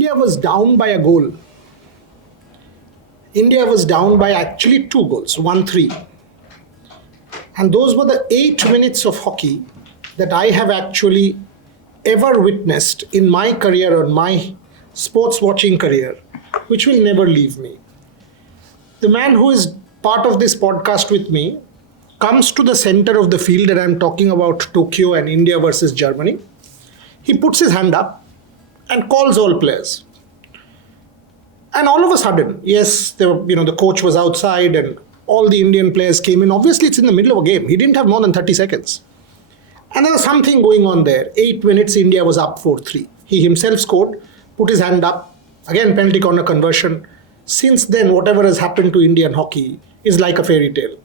India was down by a goal. India was down by actually 2 goals, 1-3. And those were the 8 minutes of hockey that I have actually ever witnessed in my career or my sports watching career, which will never leave me. The man who is part of this podcast with me comes to the center of the field, and I'm talking about Tokyo and India versus Germany. He puts his hand up and calls all players. And all of a sudden, yes, the coach was outside and all the Indian players came in. Obviously, it's in the middle of a game. He didn't have more than 30 seconds. And there was something going on there. 8 minutes, India was up 4-3. He himself scored, put his hand up. Again, penalty corner conversion. Since then, whatever has happened to Indian hockey is like a fairy tale.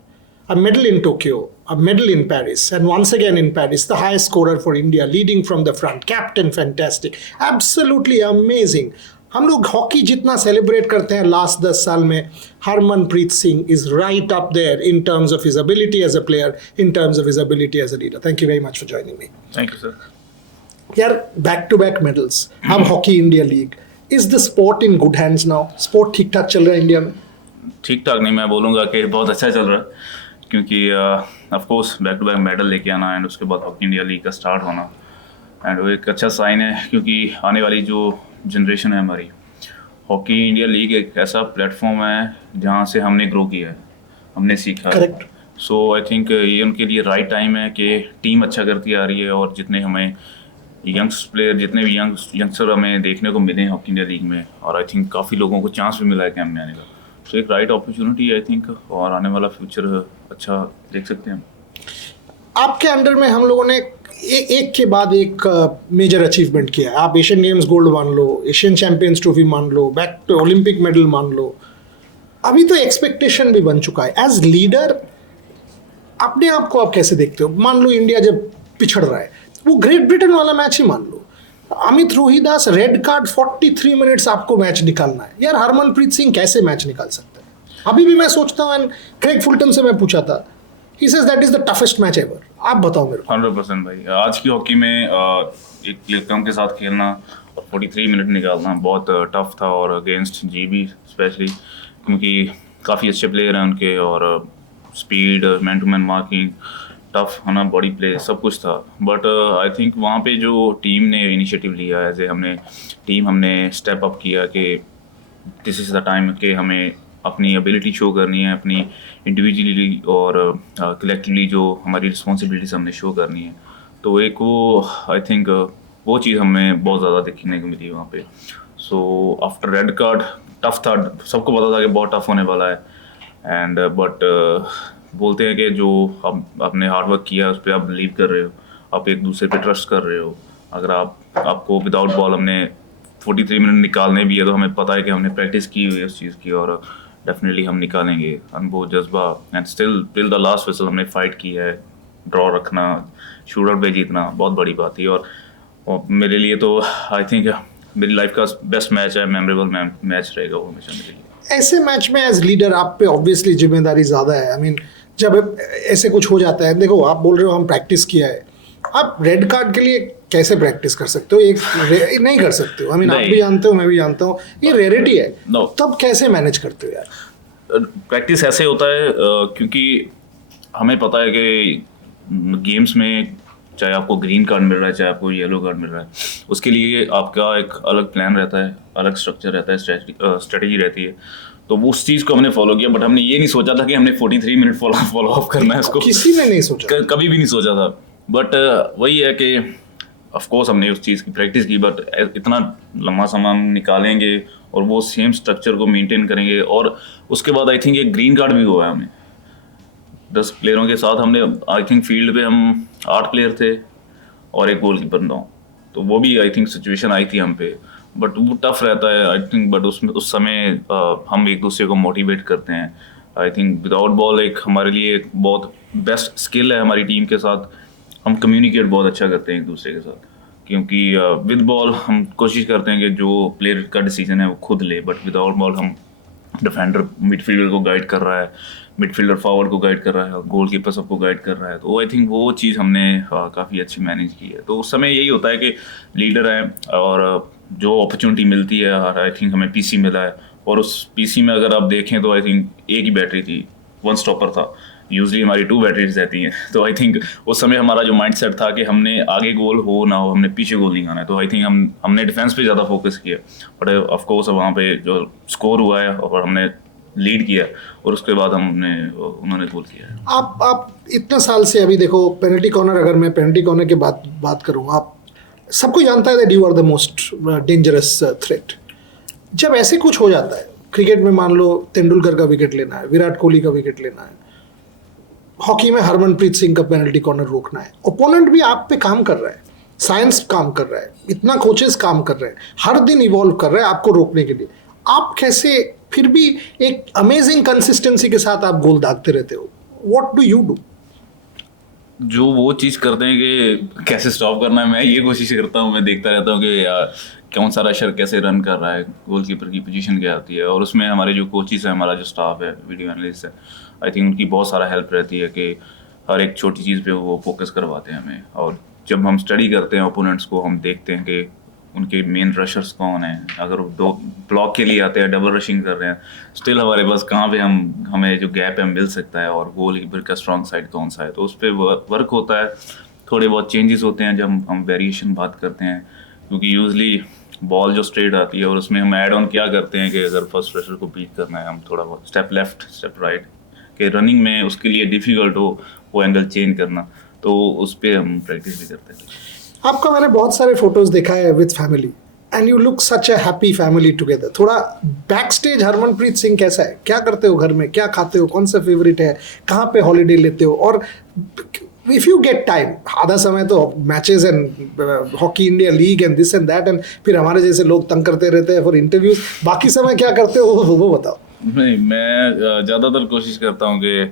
A medal in Tokyo, a medal in Paris, and once again in Paris, the highest scorer for India, leading from the front, captain fantastic, absolutely amazing. हम लोग hockey जितना celebrate करते हैं last 10 साल में, Harmanpreet Singh is right up there in terms of his ability as a player, in terms of his ability as a leader. Thank you very much for joining me. Thank you sir. यार, back to back medals. अब hockey India league, is the sport in good hands now? Sport ठीक ठाक चल रहा है India में? ठीक ठाक नहीं, मैं बोलूँगा कि बहुत अच्छा चल रहा है, क्योंकि of course back to back medal लेके आना एंड उसके बाद हॉकी इंडिया लीग का स्टार्ट होना, एंड वो एक अच्छा साइन है, क्योंकि आने वाली जो जनरेशन है हमारी, हॉकी इंडिया लीग एक ऐसा प्लेटफॉर्म है जहाँ से हमने ग्रो किया है, हमने सीखा है. सो आई थिंक ये उनके लिए राइट टाइम है कि टीम अच्छा करती आ रही है, और जितने हमें यंग्स प्लेयर, जितने भी यंगस्टर हमें देखने को मिले हैं हॉकी इंडिया लीग में, और आई थिंक काफ़ी लोगों को चांस भी मिला है कैंप में आने का. सो एक राइट अपॉर्चुनिटी आई थिंक, और आने वाला फ्यूचर अच्छा देख सकते हैं. आपके अंडर में हम लोगों ने एक के बाद एक मेजर अचीवमेंट किया है. आप एशियन गेम्स गोल्ड मान लो, एशियन चैंपियंस ट्रॉफी मान लो, बैक टू ओलंपिक मेडल मान लो. अभी तो एक्सपेक्टेशन भी बन चुका है. एज लीडर अपने आप को आप कैसे देखते हो? मान लो इंडिया जब पिछड़ रहा है, वो ग्रेट ब्रिटेन वाला मैच ही मान लो, Amit Rohidas red card, 43 minutes आपको मैच निकालना है. यार, हरमनप्रीत सिंह कैसे मैच निकाल सकते हैं? अभी भी मैं सोचता हूँ, एंड क्रेग फुलटन से मैं पूछा था, he says that is the toughest match ever. आप बताओ मेरे को. 100% भाई, आज की हॉकी में एक प्लेयर कम के साथ खेलना और 43 मिनट निकालना बहुत टफ था, और अगेंस्ट जीबी स्पेशली, क्योंकि काफ़ी अच्छे प्लेयर हैं उनके, और speed, man to man marking, tough होना, बॉडी प्ले, सब कुछ था. बट आई थिंक वहाँ पे जो टीम ने इनिशिएटिव लिया, ऐसे हमने स्टेप अप किया कि दिस इज़ द टाइम कि हमें अपनी एबिलिटी शो करनी है, अपनी इंडिविजुअली और कलेक्टिवली जो हमारी रिस्पॉन्सिबिलिटीज हमने शो करनी है. तो एक वो आई थिंक वो चीज़ हमें बहुत ज़्यादा देखने को मिली वहाँ पे. So after red card tough था, सबको पता था कि बहुत टफ होने वाला है, एंड बट बोलते हैं कि जो आपने हार्डवर्क किया उस पर आप बिलीव कर रहे हो, आप एक दूसरे पे ट्रस्ट कर रहे हो. अगर आपको विदाउट बॉल हमने 43 मिनट निकालने भी है, तो हमें पता है कि हमने प्रैक्टिस की हुई है उस चीज़ की, और डेफिनेटली हम निकालेंगे. अनुभव, जज्बा, and still till the last whistle हमने फाइट की है. ड्रॉ रखना, शूट आउट पे जीतना बहुत बड़ी बात थी, और मेरे लिए तो आई थिंक मेरी लाइफ का बेस्ट मैच है, मेमोरेबल मैच रहेगा वो हमेशा मेरे लिए. ऐसे मैच में एज लीडर आप पे ऑब्वियसली जिम्मेदारी ज़्यादा है. आई मीन, जब ऐसे कुछ हो जाता है, देखो आप बोल रहे हो हम प्रैक्टिस किया है, आप रेड कार्ड के लिए कैसे प्रैक्टिस कर सकते हो? नहीं कर सकते हो. आई मीन, आप भी जानते हो, मैं भी जानता हूँ, ये रेयरिटी है. तब कैसे मैनेज करते हो यार? प्रैक्टिस ऐसे होता है क्योंकि हमें पता है कि गेम्स में चाहे आपको ग्रीन कार्ड मिल रहा है, चाहे आपको येलो कार्ड मिल रहा है, उसके लिए आपका एक अलग प्लान रहता है, अलग स्ट्रक्चर रहता है, स्ट्रेटजी रहती है. तो वो उस चीज़ को हमने फॉलो किया, बट हमने ये नहीं सोचा था कि हमने 43 मिनट फॉलो अप करना है उसको. किसी ने नहीं सोचा, कभी भी नहीं सोचा था. बट वही है कि ऑफ कोर्स हमने उस चीज़ की प्रैक्टिस की, बट इतना लंबा समय हम निकालेंगे और वो सेम स्ट्रक्चर को मेंटेन करेंगे. और उसके बाद आई थिंक एक ग्रीन कार्ड भी हुआ है हमें 10 प्लेयरों के साथ. हमने आई थिंक फील्ड पे हम 8 प्लेयर थे और एक गोलकीपर 9, तो वो भी आई थिंक सिचुएशन आई थी हम पे. बट वो टफ रहता है आई थिंक, बट उस समय हम एक दूसरे को मोटिवेट करते हैं. आई थिंक विदाउट बॉल एक हमारे लिए एक बहुत बेस्ट स्किल है हमारी टीम के साथ. हम कम्युनिकेट बहुत अच्छा करते हैं एक दूसरे के साथ, क्योंकि विद बॉल हम कोशिश करते हैं कि जो प्लेयर का डिसीजन है वो खुद ले, बट विदाउट बॉल हम डिफेंडर मिडफील्डर को गाइड कर रहा है, मिडफील्डर फॉरवर्ड को गाइड कर रहा है, गोलकीपर सबको गाइड कर रहा है। तो आई थिंक वो चीज़ हमने काफ़ी अच्छी मैनेज की है। तो उस समय यही होता है कि लीडर है और जो अपॉर्चुनिटी मिलती है, आई थिंक हमें पीसी मिला है, और उस पीसी में अगर आप देखें तो आई थिंक एक ही बैटरी थी, वन स्टॉपर था। यूजली हमारी 2 बैटरीज रहती हैं। तो आई थिंक उस समय हमारा जो माइंडसेट था कि हमने आगे गोल हो ना हो, हमने पीछे गोल नहीं खाना है। तो आई थिंक हमने डिफेंस पे ज़्यादा फोकस किया, बट ऑफ कोर्स वहाँ पे जो स्कोर हुआ है और हमने लीड किया, और उसके बाद उन्होंने गोल किया है। आप इतने साल से अभी देखो पेनल्टी कॉर्नर, अगर मैं पेनल्टी कॉर्नर की बात करूँ, आप सबको जानता है that you are the most dangerous threat. जब ऐसे कुछ हो जाता है क्रिकेट में, मान लो तेंदुलकर का विकेट लेना है, विराट कोहली का विकेट लेना है, हॉकी में हरमनप्रीत सिंह का पेनल्टी कॉर्नर रोकना है, ओपोनेंट भी आप पे काम कर रहा है, साइंस काम कर रहा है, इतना कोचेस काम कर रहे हैं, हर दिन इवॉल्व कर रहे हैं आपको रोकने के लिए। आप कैसे फिर भी एक अमेजिंग कंसिस्टेंसी के साथ आप गोल दागते रहते हो? What do you do? जो वो चीज़ करते हैं कि कैसे स्टॉप करना है, मैं ये कोशिश करता हूँ। मैं देखता रहता हूँ कि यार कौन सा रशर कैसे रन कर रहा है, गोलकीपर की पोजीशन क्या आती है, और उसमें हमारे जो कोचेस हैं, हमारा जो स्टाफ है, वीडियो एनालिस्ट है, आई थिंक उनकी बहुत सारा हेल्प रहती है कि हर एक छोटी चीज़ पे वो फोकस करवाते हैं हमें। और जब हम स्टडी करते हैं ओपोनेंट्स को, हम देखते हैं कि उनके मेन रशर्स कौन हैं। अगर वो 2 ब्लॉक के लिए आते हैं, डबल रशिंग कर रहे हैं, स्टिल हमारे पास कहाँ पे हमें जो गैप है मिल सकता है, और गोलकीपर का स्ट्रॉन्ग साइड कौन सा है, तो उस पर वर्क होता है। थोड़े बहुत चेंजेस होते हैं जब हम वेरिएशन बात करते हैं, क्योंकि यूजली बॉल जो स्ट्रेट आती है, और उसमें हम ऐड ऑन क्या करते हैं कि अगर फर्स्ट रशर को बीट करना है, हम थोड़ा बहुत स्टेप लेफ्ट स्टेप राइट के रनिंग में उसके लिए डिफ़िकल्ट हो वो एंगल चेंज करना, तो उस पर हम प्रैक्टिस भी करते हैं। आपका मैंने बहुत सारे फोटोज देखा है with family, and you look such a happy family together. थोड़ा बैक स्टेज हरमनप्रीत सिंह कैसा है? क्या करते हो घर में, क्या खाते हो, कौन सा फेवरेट है, कहाँ पे हॉलीडे लेते हो? और इफ यू गेट टाइम, आधा समय तो matches and hockey India league and this and that, and फिर हमारे जैसे लोग तंग करते रहते हैं फॉर इंटरव्यूज, बाकी समय क्या करते हो वो बताओ। नहीं, मैं ज़्यादातर कोशिश करता हूँ कि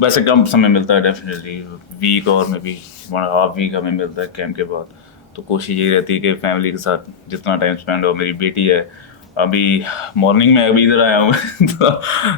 वैसे कम समय मिलता है डेफिनेटली, वीक और में भी 1.5 वीक हमें मिलता है कैंप के बाद, तो कोशिश यही रहती है कि फैमिली के साथ जितना टाइम स्पेंड हो। मेरी बेटी है, अभी मॉर्निंग में अभी इधर आया हूँ तो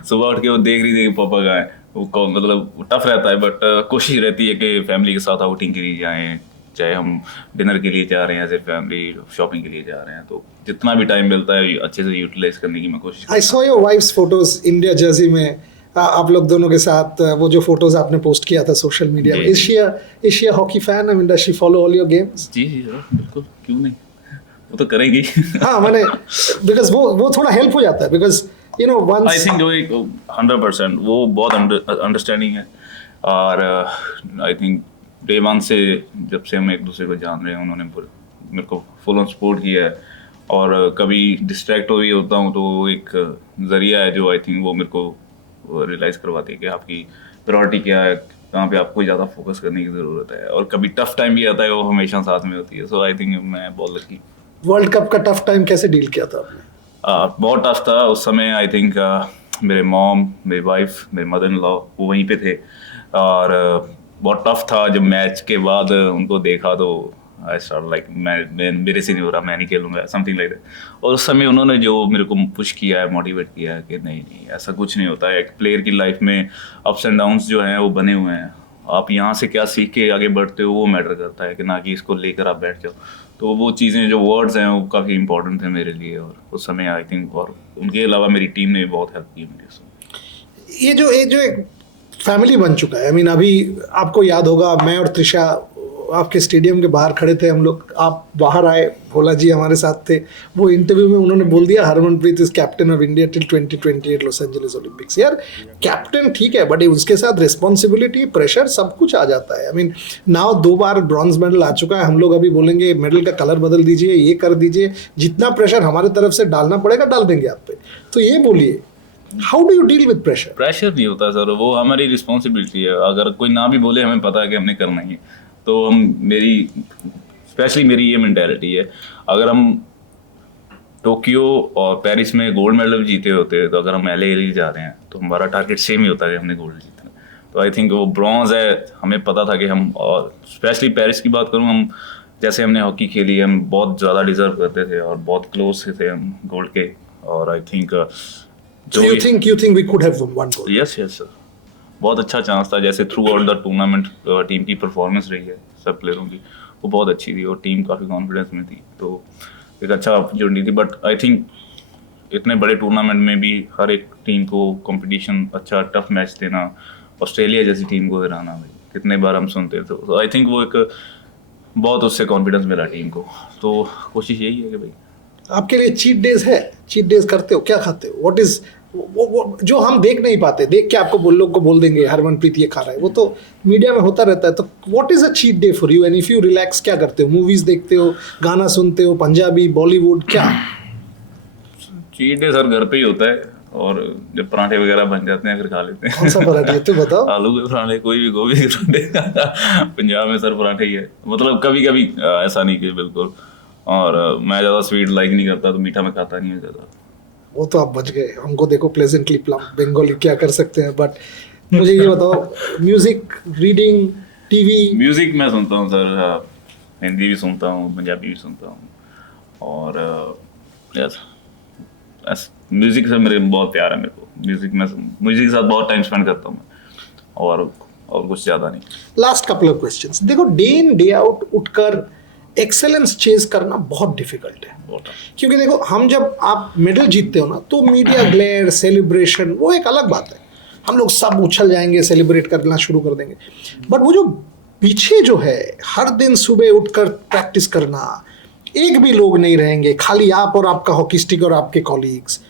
सुबह उठ के वो देख रही थी कि पापा कहाँ है। वो मतलब टफ रहता है, बट कोशिश रहती है कि फैमिली के साथ आउटिंग के लिए जाएँ, चाहे हम डिनर के लिए जा रहे हैं, ऐसे फैमिली शॉपिंग के लिए जा रहे हैं, तो जितना भी टाइम मिलता है अच्छे से यूटिलाइज करने की मैं कोशिश करता हूँ। I saw your wife's photos India jersey में, आप लोग दोनों के साथ, वो जो फोटोज आपने पोस्ट किया था सोशल मीडिया में। Is she a hockey fan? I mean does she follow all your games? जी बिल्कुल, क्यों नहीं, वो तो करेगी। हाँ, मैंने बिकॉज वो थोड़ा हेल्प हो जाता है, because you know once I think जो एक 100% वो बहुत अंडरस्टैंडिंग है, और आई थिंक डे 1 से जब से हम एक दूसरे को जान रहे हैं, उन्होंने मेरे को फुल ऑन सपोर्ट किया है। और कभी डिस्ट्रैक्ट हो भी होता हूँ तो वो एक ज़रिया है जो आई थिंक वो मेरे को रियलाइज़ करवाती है कि आपकी प्रायोरिटी क्या है, कहाँ पे आपको ज़्यादा फोकस करने की ज़रूरत है। और कभी टफ टाइम भी आता है, वो हमेशा साथ में होती है। सो आई थिंक मैं बहुत लकी। वर्ल्ड कप का टफ टाइम कैसे डील किया था आपने? बहुत टफ था उस समय। आई थिंक मेरे मॉम, मेरी वाइफ, मेरे मदर इन लॉ वो वहीं पे थे, और बहुत टफ था। जब मैच के बाद उनको देखा तो आई स्टार्ट लाइक मैं मेरे से नहीं हो रहा, मैं नहीं खेलूंगा, समथिंग लाइक दैट। और उस समय उन्होंने जो मेरे को पुश किया है, मोटिवेट किया है कि नहीं नहीं ऐसा कुछ नहीं होता है। एक प्लेयर की लाइफ में अप्स एंड डाउन्स जो हैं वो बने हुए हैं, आप यहाँ से क्या सीख के आगे बढ़ते हो वो मैटर करता है, कि ना कि इसको लेकर आप बैठ जाओ। तो वो चीज़ें जो वर्ड्स हैं वो काफ़ी इंपॉर्टेंट थे मेरे लिए, और उस समय आई थिंक, और उनके अलावा मेरी टीम ने भी बहुत हेल्प की मेरे। ये जो एक फैमिली बन चुका है, आई मीन अभी आपको याद होगा, मैं और त्रिशा आपके स्टेडियम के बाहर खड़े थे हम लोग, आप बाहर आए, भोला जी हमारे साथ थे। वो इंटरव्यू में उन्होंने बोल दिया Harmanpreet is captain of India till 2028 Los Angeles Olympics. यार कैप्टन ठीक है, बट उसके साथ रिस्पॉन्सिबिलिटी, प्रेशर, सब कुछ आ जाता है। आई मीन नाउ 2 बार ब्रॉन्ज मेडल आ चुका है, हम लोग अभी बोलेंगे मेडल का कलर बदल दीजिए, ये कर दीजिए, जितना प्रेशर हमारे तरफ से डालना पड़ेगा डाल देंगे आप पे। तो ये बोलिए, how do you deal with pressure? Pressure नहीं होता सर, वो हमारी रिस्पॉन्सिबिलिटी है। अगर कोई ना भी बोले, हमें पता है कि हमने करना ही है। तो हम स्पेशली मेरी ये मेंटालिटी है, अगर हम टोक्यो और पेरिस में गोल्ड मेडल जीते होते, तो अगर हम LA जा रहे हैं तो हमारा टारगेट सेम ही होता है कि हमने गोल्ड जीतना। तो आई थिंक वो ब्रॉन्ज है, हमें पता था कि हम, और स्पेशली पेरिस की बात करूँ, हम जैसे हमने हॉकी खेली, हम बहुत ज़्यादा डिजर्व करते थे और बहुत क्लोज थे हम गोल्ड के। और I think So you think we could have won one goal? Yes yes sir, बहुत अच्छा चांस था. जैसे through out the tournament team की परफॉर्मेंस रही है सब प्लेयरों की, वो बहुत अच्छी थी और टीम काफ़ी कॉन्फिडेंस में थी, तो एक अच्छा अपॉर्चुनिटी थी. बट आई थिंक इतने बड़े टूर्नामेंट में भी हर एक टीम को कंपटीशन अच्छा टफ मैच देना, ऑस्ट्रेलिया जैसी टीम को हराना, भाई कितने बार हम सुनते थे. तो आई थिंक वो एक बहुत उससे कॉन्फिडेंस मिला टीम को. तो कोशिश यही है कि भाई आपके लिए चीट डेज है? चीट डेज करते हो? क्या खाते हो? व्हाट इज वो जो हम देख नहीं पाते, देख के आपको लोग को बोल देंगे हरमनप्रीत ये खा रहा है, वो तो मीडिया में होता रहता है. तो what is a cheat day for you? And if you relax, क्या करते हो? मूवीज देखते हो, गाना सुनते हो, पंजाबी, बॉलीवुड, क्या? चीट डे सर घर पे ही होता है, और जब पराठे वगैरह बन जाते हैं फिर खा लेते हैं. कौन सा पराठे तो बताओ? आलू के पराठे, कोई भी, गोभी के पराठे. पंजाब में सर पराठे ही है. मतलब कभी कभी ऐसा नहीं कि बिल्कुल. और मैं ज़्यादा स्वीट लाइक नहीं करता, तो मीठा मैं खाता नहीं हूँ ज़्यादा. वो तो आप बच गए. हमको देखो प्लेजेंटली बंगाली, क्या कर सकते हैं. बट मुझे ये बताओ, म्यूजिक, रीडिंग, टीवी? म्यूज़िक मैं सुनता हूँ सर, हिंदी भी सुनता हूँ, पंजाबी भी सुनता हूँ. और यस, म्यूज़िक से मेरे बहुत प्यार है मेरे को. म्यूज़िक के साथ बहुत टाइम स्पेंड करता हूँ मैं, और कुछ ज़्यादा नहीं. Last couple of questions. देखो, डे इन डे आउट उठकर एक्सेलेंस चेज करना बहुत डिफिकल्ट है. क्योंकि देखो, हम जब आप मेडल जीतते हो ना, तो मीडिया ग्लेयर, सेलिब्रेशन, वो एक अलग बात है. हम लोग सब उछल जाएंगे, सेलिब्रेट करना शुरू कर देंगे. बट वो जो पीछे जो है, हर दिन सुबह उठकर प्रैक्टिस करना, एक भी लोग नहीं रहेंगे, खाली आप और आपका हॉकी स्टिक और आपके कॉलीग्स,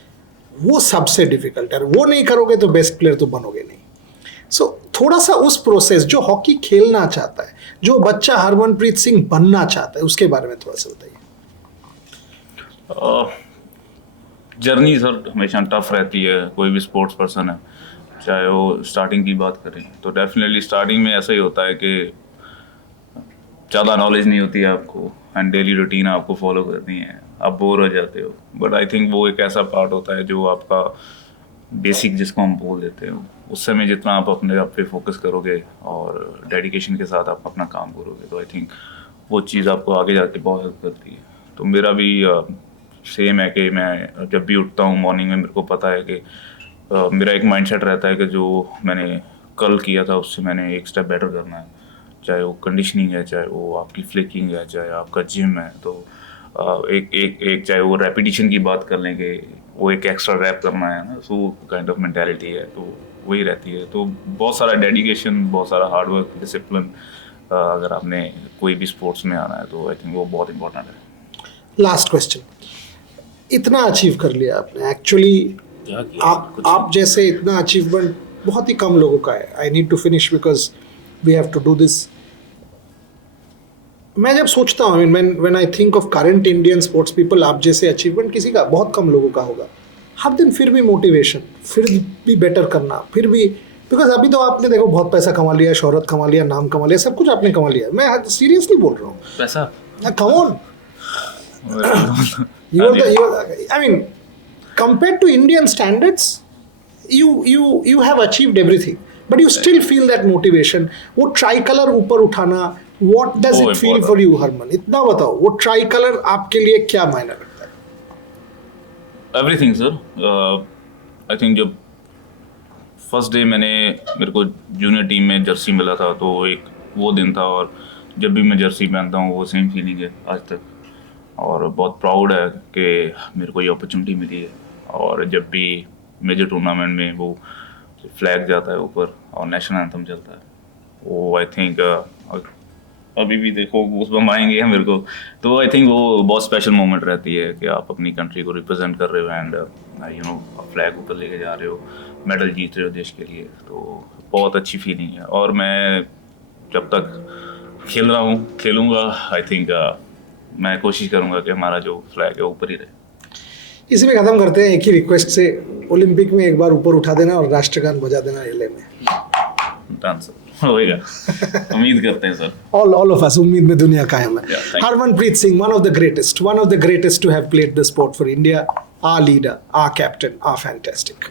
वो सबसे डिफिकल्ट है. वो नहीं करोगे तो बेस्ट प्लेयर तो बनोगे नहीं. सो थोड़ा सा उस प्रोसेस, जो हॉकी खेलना चाहता है, जो बच्चा हरमनप्रीत सिंह बनना चाहता है, उसके बारे में थोड़ा सा बताइए. जर्नी सर हमेशा टफ रहती है. कोई भी स्पोर्ट्स पर्सन है, चाहे वो स्टार्टिंग की बात करें, तो डेफिनेटली स्टार्टिंग में ऐसा ही होता है कि ज़्यादा नॉलेज नहीं होती है आपको, एंड डेली रूटीन आपको फॉलो करनी है, आप बोर हो जाते हो. बट आई थिंक वो एक ऐसा पार्ट होता है जो आपका बेसिक, जिसको हम बोल देते हैं, उस समय जितना आप अपने आप पे फोकस करोगे और डेडिकेशन के साथ आप अपना काम करोगे, तो आई थिंक वो चीज़ आपको आगे जाके बहुत हेल्प करती है. तो मेरा भी सेम है कि मैं जब भी उठता हूँ मॉर्निंग में, मेरे को पता है कि मेरा एक माइंडसेट रहता है कि जो मैंने कल किया था उससे मैंने एक स्टेप बेटर करना है. चाहे वो कंडीशनिंग है, चाहे वो आपकी फ्लिकिंग है, चाहे आपका जिम है, तो एक चाहे वो रेपिटेशन की बात कर लेंगे, वो एक एक्स्ट्रा रैप करना है ना, सो काइंड ऑफ मेंटालिटी है, तो वही रहती है. तो बहुत सारा डेडिकेशन, बहुत सारा हार्डवर्क, डिसिप्लिन, अगर आपने कोई भी स्पोर्ट्स में आना है, तो आई थिंक वो बहुत इंपॉर्टेंट है. Last question. इतना अचीव कर लिया आपने, एक्चुअली आप जैसे इतना अचीवमेंट बहुत ही कम लोगों का है. I need to finish because we have to do this. मैं जब सोचता हूँ, when I think of current Indian sports people, आप जैसे अचीवमेंट किसी का, बहुत कम लोगों का होगा. हर दिन फिर भी मोटिवेशन, फिर भी बेटर करना, फिर भी, बिकॉज अभी तो आपने देखो बहुत पैसा कमा लिया, शोहरत कमा लिया, नाम कमा लिया, सब कुछ आपने कमा लिया. मैं सीरियसली बोल रहा हूँ. पैसा, come on. I mean, compared to Indian standards, you have achieved everything, but you still feel that motivation. वो ट्राइकलर ऊपर उठाना, what does it feel for you, Harman? इतना बताओ, वो ट्राइकलर आपके लिए क्या मायने रखता है? Everything sir. आई थिंक जब फर्स्ट डे मेरे को जूनियर टीम में जर्सी मिला था, तो एक वो दिन था, और जब भी मैं जर्सी पहनता हूँ वो सेम फीलिंग है आज तक. और बहुत प्राउड है कि मेरे को ये अपॉर्चुनिटी मिली है. और जब भी मेजर टूर्नामेंट में वो फ्लैग जाता है ऊपर और नेशनल एंथम चलता है, वो आई थिंक अभी भी देखो गूज़बम्स आएंगे मेरे को. तो आई थिंक वो बहुत स्पेशल मोमेंट रहती है कि आप अपनी कंट्री को रिप्रेजेंट कर रहे हो, एंड फ्लैग ऊपर लेके जा रहे हो, मेडल जीत रहे हो देश के लिए. तो बहुत अच्छी फीलिंग है. और मैं जब तक खेल रहा हूँ, खेलूँगा, आई थिंक मैं कोशिश करूंगा कि हमारा जो फ्लैग है ऊपर ही रहे. इसी में खत्म करते हैं एक ही रिक्वेस्ट से. ओलंपिक में एक बार ऊपर उठा देना और राष्ट्रगान बजा देना एलए में. डन सर, होएगा. उम्मीद करते हैं सर. All of us, उम्मीद में दुनिया कायम है. Harmanpreet Singh, one of the greatest to have played the sport for India, our leader, our captain, our fantastic.